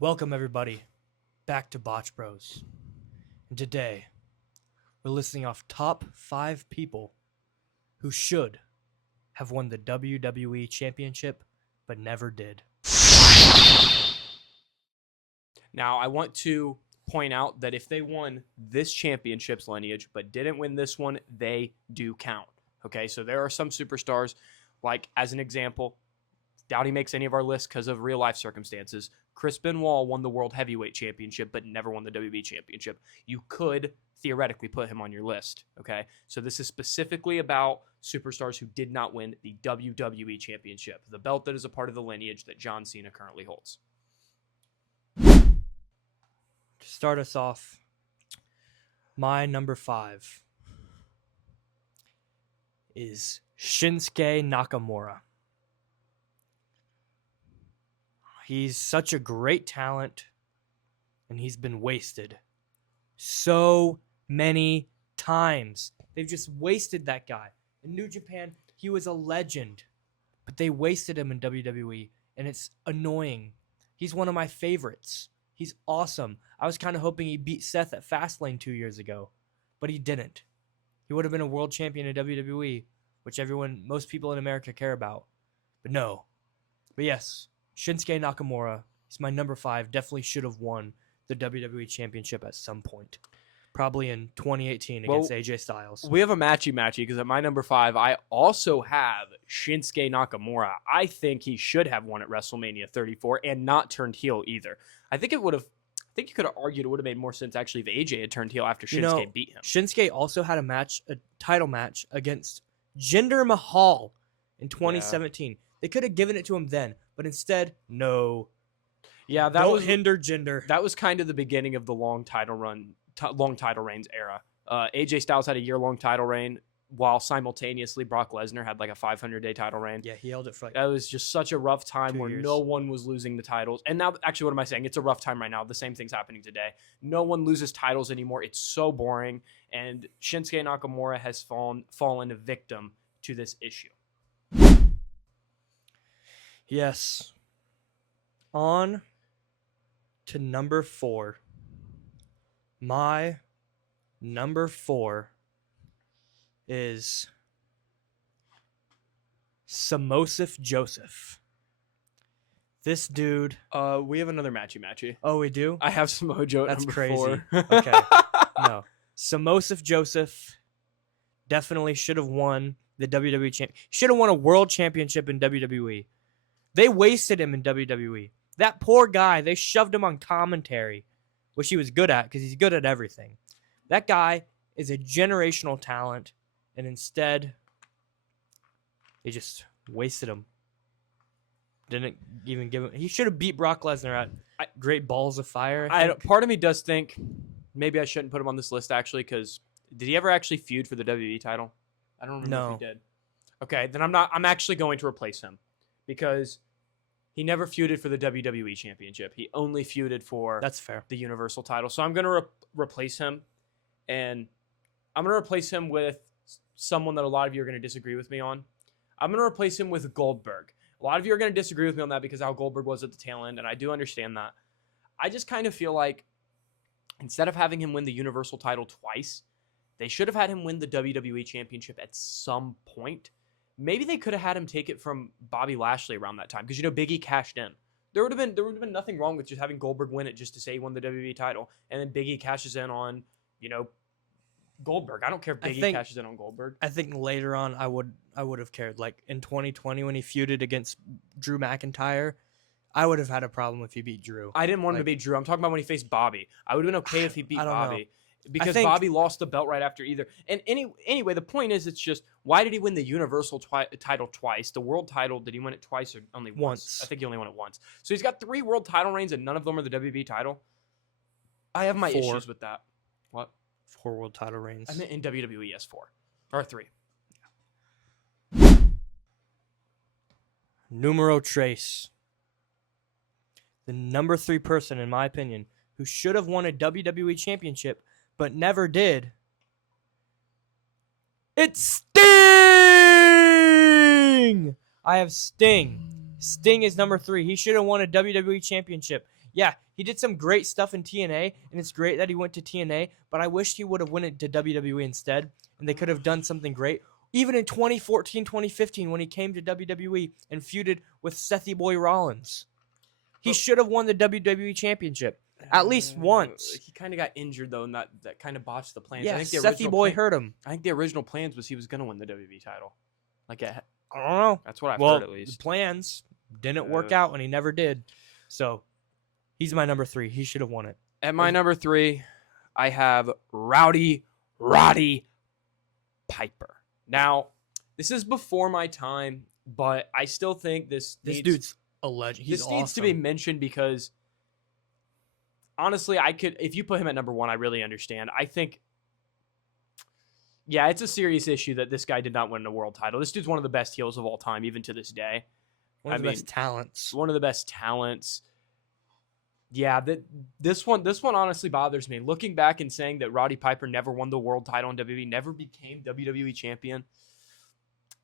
Welcome, everybody, back to Botch Bros. And today, we're listing off top 5 people who should have won the WWE Championship, but never did. Now, I want to point out that if they won this championship's lineage, but didn't win this one, they do count. Okay, so there are some superstars, like, as an example, doubt he makes any of our lists because of real-life circumstances. Chris Benoit won the World Heavyweight Championship, but never won the WWE Championship. You could theoretically put him on your list, okay? So this is specifically about superstars who did not win the WWE Championship, the belt that is a part of the lineage that John Cena currently holds. To start us off, my number 5 is Shinsuke Nakamura. He's such a great talent, and he's been wasted so many times. They've just wasted that guy. In New Japan, he was a legend, but they wasted him in WWE, and it's annoying. He's one of my favorites. He's awesome. I was kind of hoping he beat Seth at Fastlane 2 years ago, but he didn't. He would have been a world champion in WWE, which most people in America care about. But no. But yes, Shinsuke Nakamura, he's my number 5, definitely should have won the WWE Championship at some point. Probably in 2018 against AJ Styles. We have a matchy because at my number 5, I also have Shinsuke Nakamura. I think he should have won at WrestleMania 34 and not turned heel either. I think you could have argued it would have made more sense actually if AJ had turned heel after Shinsuke beat him. Shinsuke also had a title match against Jinder Mahal in 2017. Yeah. They could have given it to him then, but instead, no. Yeah, Don't hinder Jinder. That was kind of the beginning of the long title reigns era. AJ Styles had a year-long title reign, while simultaneously Brock Lesnar had like a 500-day title reign. Yeah, he held it for that was just such a rough time 2 where years. No one was losing the titles. And now, actually, what am I saying? It's a rough time right now. The same thing's happening today. No one loses titles anymore. It's so boring. And Shinsuke Nakamura has fallen victim to this issue. Yes. On to number 4. My number 4 is Samosif Joseph. This dude. We have another matchy. Oh, we do? I have Samoa Joe at That's number crazy. 4. Okay. No. Samosif Joseph definitely should have won the WWE champ. Should have won a world championship in WWE. They wasted him in WWE. That poor guy, they shoved him on commentary, which he was good at because he's good at everything. That guy is a generational talent, and instead, they just wasted him. Didn't even give him. He should have beat Brock Lesnar at Great Balls of Fire. Part of me does think maybe I shouldn't put him on this list, actually, because did he ever actually feud for the WWE title? I don't remember if he did. Okay, then I'm actually going to replace him because he never feuded for the WWE Championship. He only feuded for That's fair. The Universal title. So I'm going to replace him, and I'm going to replace him with someone that a lot of you are going to disagree with me on. I'm going to replace him with Goldberg. A lot of you are going to disagree with me on that because how Goldberg was at the tail end, and I do understand that. I just kind of feel like instead of having him win the Universal title twice, they should have had him win the WWE Championship at some point. Maybe they could have had him take it from Bobby Lashley around that time because, Big E cashed in. There would have been nothing wrong with just having Goldberg win it just to say he won the WWE title, and then Big E cashes in on, Goldberg. I don't care if Big E cashes in on Goldberg. I think later on I would have cared. Like in 2020 when he feuded against Drew McIntyre, I would have had a problem if he beat Drew. I didn't want him to beat Drew. I'm talking about when he faced Bobby. I would have been okay if he beat Bobby. Know. Because Bobby lost the belt right after either. And anyway, the point is, it's just, why did he win the Universal title twice? The world title, did he win it twice or only once? I think he only won it once. So he's got 3 world title reigns and none of them are the WWE title. I have my issues with that. What? 4 world title reigns. I meant in WWE, yes, 4. Or 3. Numero Trace. The number 3 person, in my opinion, who should have won a WWE Championship but never did. It's Sting! I have Sting. Sting is number 3. He should have won a WWE Championship. Yeah, he did some great stuff in TNA, and it's great that he went to TNA, but I wish he would have went it to WWE instead, and they could have done something great. Even in 2014, 2015, when he came to WWE and feuded with Sethy Boy Rollins. He should have won the WWE Championship at least once. He kind of got injured, though, and that kind of botched the plans. Yeah, I think the Sethy Boy hurt him. I think the original plans was he was going to win the WWE title. I don't know. That's what I've Well, heard, at least. the plans didn't work out, and he never did. So, he's my number 3. He should have won it. At my number 3, I have Roddy Piper. Now, this is before my time, but I still think this dude's a legend. He's this needs to be mentioned because, honestly, if you put him at number 1, I really understand. I think, yeah, it's a serious issue that this guy did not win a world title. This dude's one of the best heels of all time, even to this day. One of the best talents. One of the best talents. Yeah, this one honestly bothers me. Looking back and saying that Roddy Piper never won the world title in WWE, never became WWE champion.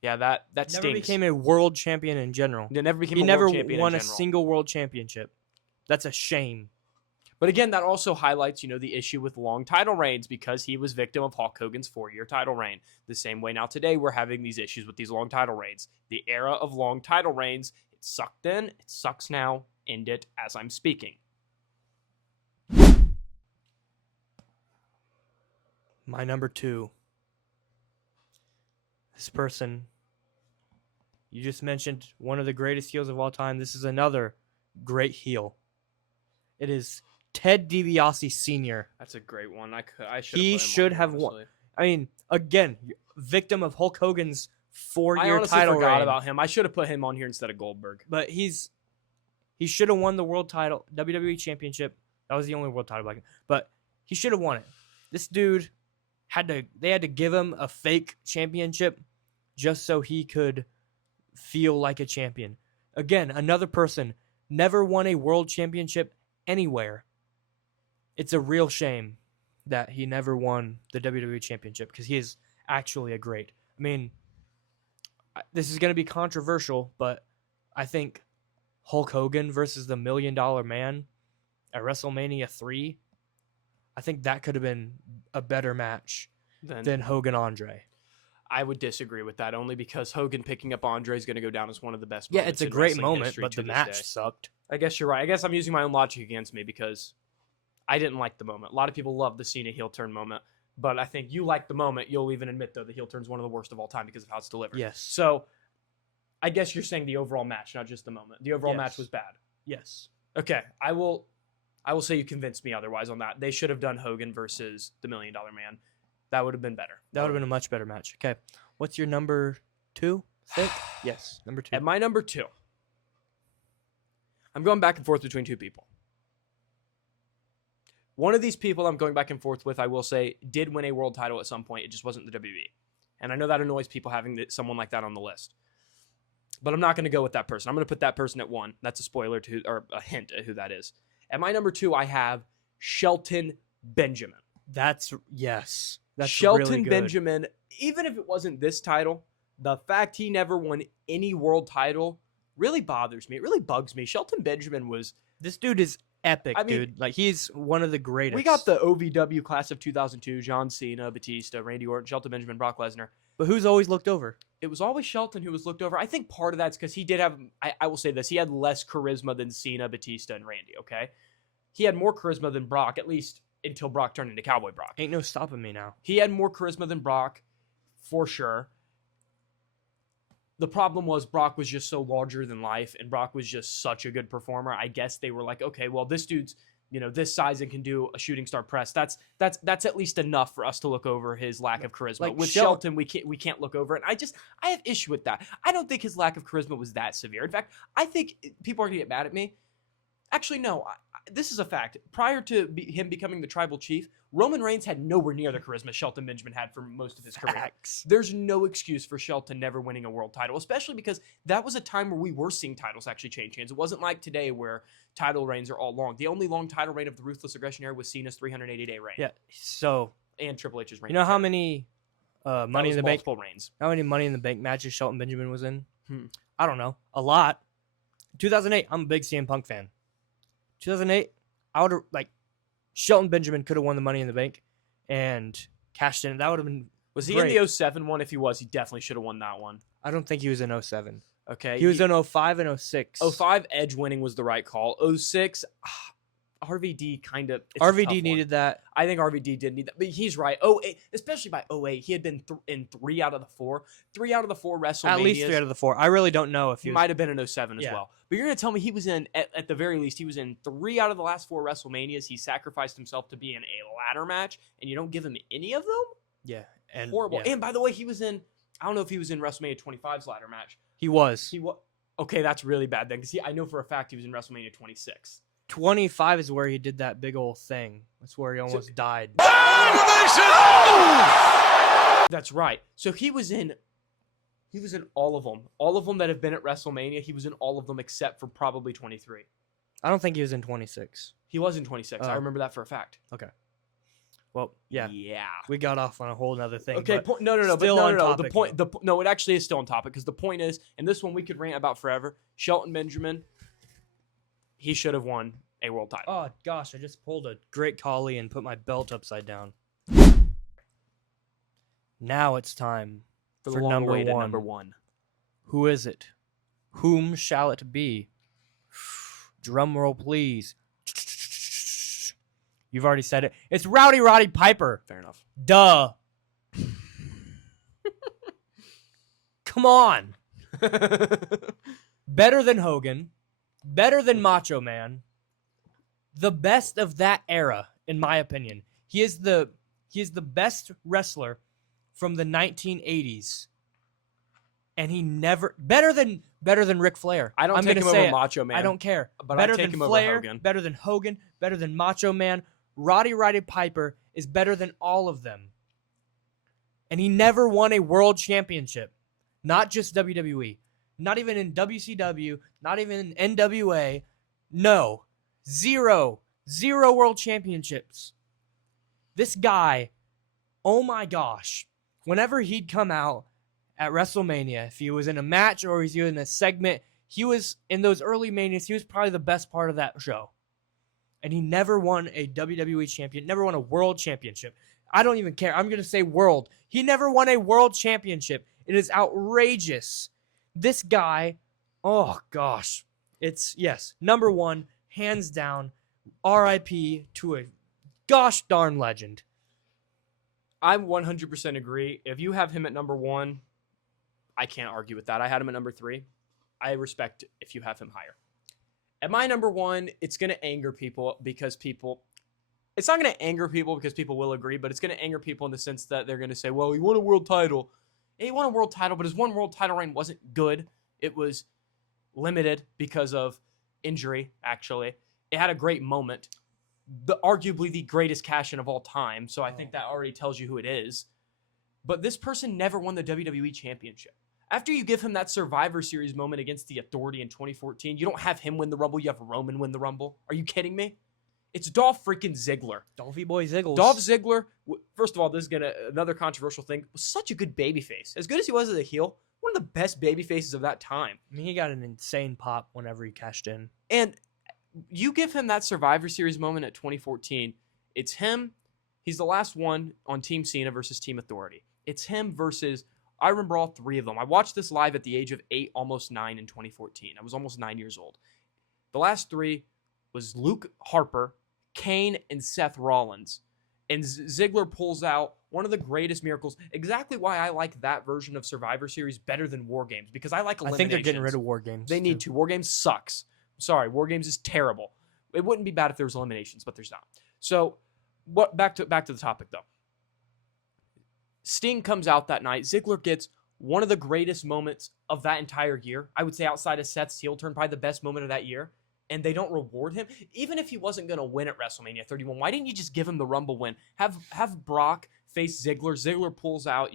Yeah, that stinks. Never became a world champion in general. He never became he a never world champion won in a general. single world championship. That's a shame. But again, that also highlights, the issue with long title reigns because he was victim of Hulk Hogan's 4-year title reign. The same way now today we're having these issues with these long title reigns. The era of long title reigns, it sucked then, it sucks now, end it as I'm speaking. My number 2. This person, you just mentioned one of the greatest heels of all time. This is another great heel. It is Ted DiBiase Sr. That's a great one. I should. He should have won. I mean, again, victim of Hulk Hogan's 4-year honestly title forgot reign. about him. I should have put him on here instead of Goldberg. But he should have won the world title, WWE Championship. That was the only world title back then. But he should have won it. This dude they had to give him a fake championship just so he could feel like a champion. Again, another person never won a world championship anywhere. It's a real shame that he never won the WWE Championship because he is actually a great. I mean, this is going to be controversial, but I think Hulk Hogan versus the $1 Million Man at WrestleMania 3, I think that could have been a better match than Hogan Andre. I would disagree with that only because Hogan picking up Andre is going to go down as one of the best Yeah, moments. it's a in great wrestling moment, history but to the this match day. sucked. I guess you're right. I guess I'm using my own logic against me because I didn't like the moment. A lot of people love the Cena heel turn moment, but I think you like the moment. You'll even admit, though, the heel turn's one of the worst of all time because of how it's delivered. Yes. So I guess you're saying the overall match, not just the moment. The overall match was bad. Yes. Okay, I will say you convinced me otherwise on that. They should have done Hogan versus the $1 Million Man. That would have been better. That would have been a much better match. Okay. What's your number 2? Think? Yes, number 2. At my number 2, I'm going back and forth between 2 people. One of these people I'm going back and forth with, I will say, did win a world title at some point. It just wasn't the WWE. And I know that annoys people having someone like that on the list. But I'm not going to go with that person. I'm going to put that person at 1. That's a spoiler or a hint at who that is. At my number 2, I have Shelton Benjamin. That's Shelton really good. Benjamin, even if it wasn't this title, the fact he never won any world title really bothers me. It really bugs me. Shelton Benjamin This dude is epic, I mean, dude. Like, he's one of the greatest. We got the OVW class of 2002, John Cena, Batista, Randy Orton, Shelton Benjamin, Brock Lesnar. But who's always looked over? It was always Shelton who was looked over. I think part of that's because he did have, I will say this, he had less charisma than Cena, Batista, and Randy, okay? He had more charisma than Brock, at least until Brock turned into Cowboy Brock. Ain't no stopping me now. He had more charisma than Brock, for sure. The problem was Brock was just so larger than life, and Brock was just such a good performer. I guess they were like, okay, well, this dude's, this size and can do a shooting star press. That's at least enough for us to look over his lack of charisma. Like with Shelton, we can't look over it. And I have issue with that. I don't think his lack of charisma was that severe. In fact, I think people are gonna get mad at me. Actually, no. This is a fact. Prior to him becoming the tribal chief, Roman Reigns had nowhere near the charisma Shelton Benjamin had for most of his career. Facts. There's no excuse for Shelton never winning a world title, especially because that was a time where we were seeing titles actually change hands. It wasn't like today where title reigns are all long. The only long title reign of the Ruthless Aggression era was Cena's 380-day reign. Yeah. So, And Triple H's reign. you know how many Money in the Bank reigns. How many Money in the Bank matches Shelton Benjamin was in? Hmm. I don't know. A lot. 2008, I'm a big CM Punk fan. 2008, I would have, Shelton Benjamin could have won the Money in the Bank and cashed in. That would have been Was he great. in the 07 one? If he was, he definitely should have won that one. I don't think he was in 07. Okay. He was in 05 and 06. 05, Edge winning was the right call. 06, RVD kind of. RVD needed that. I think RVD did need that. But he's right. 08, especially by 08, he had been in 3 out of the 4. 3 out of the 4 WrestleManias. At least 3 out of the 4. I really don't know if he might have been in 07 as well. But you're going to tell me he was in, at the very least, he was in 3 out of the last 4 WrestleManias. He sacrificed himself to be in a ladder match, and you don't give him any of them? Yeah. And horrible. Yeah. And by the way, he was in, I don't know if he was in WrestleMania 25's ladder match. He was. Okay, that's really bad then, because I know for a fact he was in WrestleMania 26. 25 is where he did that big old thing. That's where he almost died. That's right. So he was in all of them. All of them that have been at WrestleMania, he was in all of them except for probably 23. I don't think he was in 26. He was in 26. I remember that for a fact. Okay. Well, yeah. Yeah. We got off on a whole nother thing. Okay, no. Topic, the point, no, it actually is still on topic, because the point is, and this one we could rant about forever. Shelton Benjamin, he should have won a world title. Oh gosh, I just pulled a great collie and put my belt upside down. Now it's time for number one. Who is it? Whom shall it be? Drum roll, please. You've already said it. It's Rowdy Roddy Piper. Fair enough. Duh. Come on. Better than Hogan. Better than Macho Man. The best of that era, in my opinion. He is the best wrestler from the 1980s. And he never better than Ric Flair. I don't take him over Macho Man. I don't care. But better I take than him Flair, over Hogan. Better than Hogan, better than Macho Man. Roddy Piper is better than all of them. And he never won a world championship. Not just WWE. Not even in WCW. Not even in NWA. No. Zero world championships. This guy, oh my gosh. Whenever he'd come out at WrestleMania, if he was in a match or he's in a segment, he was, in those early Manias, he was probably the best part of that show. And he never won a WWE champion, never won a world championship. I don't even care. I'm going to say world. He never won a world championship. It is outrageous. This guy, oh gosh. It's, yes, number one, hands down, RIP to a gosh darn legend. I 100% agree. If you have him at number 1, I can't argue with that. I had him at number 3. I respect if you have him higher. At my number 1, it's going to anger people because it's not going to anger people because people will agree, but it's going to anger people in the sense that they're going to say, well, he won a world title. He won a world title, but his one world title reign wasn't good. It was limited because of injury, actually. It had a great moment. Arguably the greatest cash-in of all time, so I think that already tells you who it is. But this person never won the WWE Championship. After you give him that Survivor Series moment against the Authority in 2014, you don't have him win the Rumble, you have Roman win the Rumble. Are you kidding me? It's Dolph freaking Ziggler. Dolphy Boy Ziggles. Dolph Ziggler, first of all, this is another controversial thing, was such a good babyface. As good as he was as a heel, one of the best babyfaces of that time. I mean, he got an insane pop whenever he cashed in. And you give him that Survivor Series moment at 2014, it's him. He's the last one on Team Cena versus Team Authority. It's him versus, I remember all 3 of them. I watched this live at the age of 8, almost 9 in 2014. I was almost 9 years old. The last 3 was Luke Harper, Kane, and Seth Rollins. And Ziggler pulls out one of the greatest miracles. Exactly why I like that version of Survivor Series better than War Games, because I like eliminations. I think they're getting rid of War Games. They need to. War Games sucks. Sorry, War Games is terrible. It wouldn't be bad if there was eliminations, but there's not. So, back to the topic though. Sting comes out that night. Ziggler gets one of the greatest moments of that entire year. I would say outside of Seth's heel turn, probably the best moment of that year. And they don't reward him. Even if he wasn't going to win at WrestleMania 31, why didn't you just give him the Rumble win? Have Brock face Ziggler. Ziggler pulls out,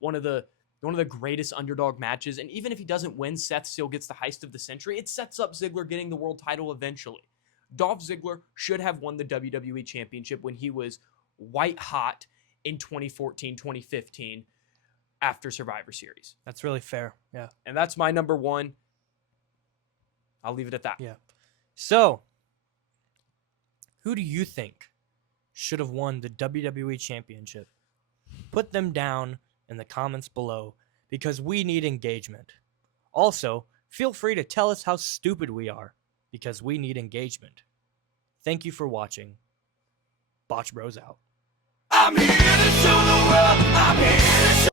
one of the greatest underdog matches. And even if he doesn't win, Seth still gets the heist of the century. It sets up Ziggler getting the world title eventually. Dolph Ziggler should have won the WWE Championship when he was white hot in 2014, 2015 after Survivor Series. That's really fair. Yeah. And that's my number 1. I'll leave it at that. Yeah. So, who do you think should have won the WWE Championship? Put them down in the comments below because we need engagement. Also, feel free to tell us how stupid we are because we need engagement. Thank you for watching. Botch Bros out. I'm here to show the world I'm here.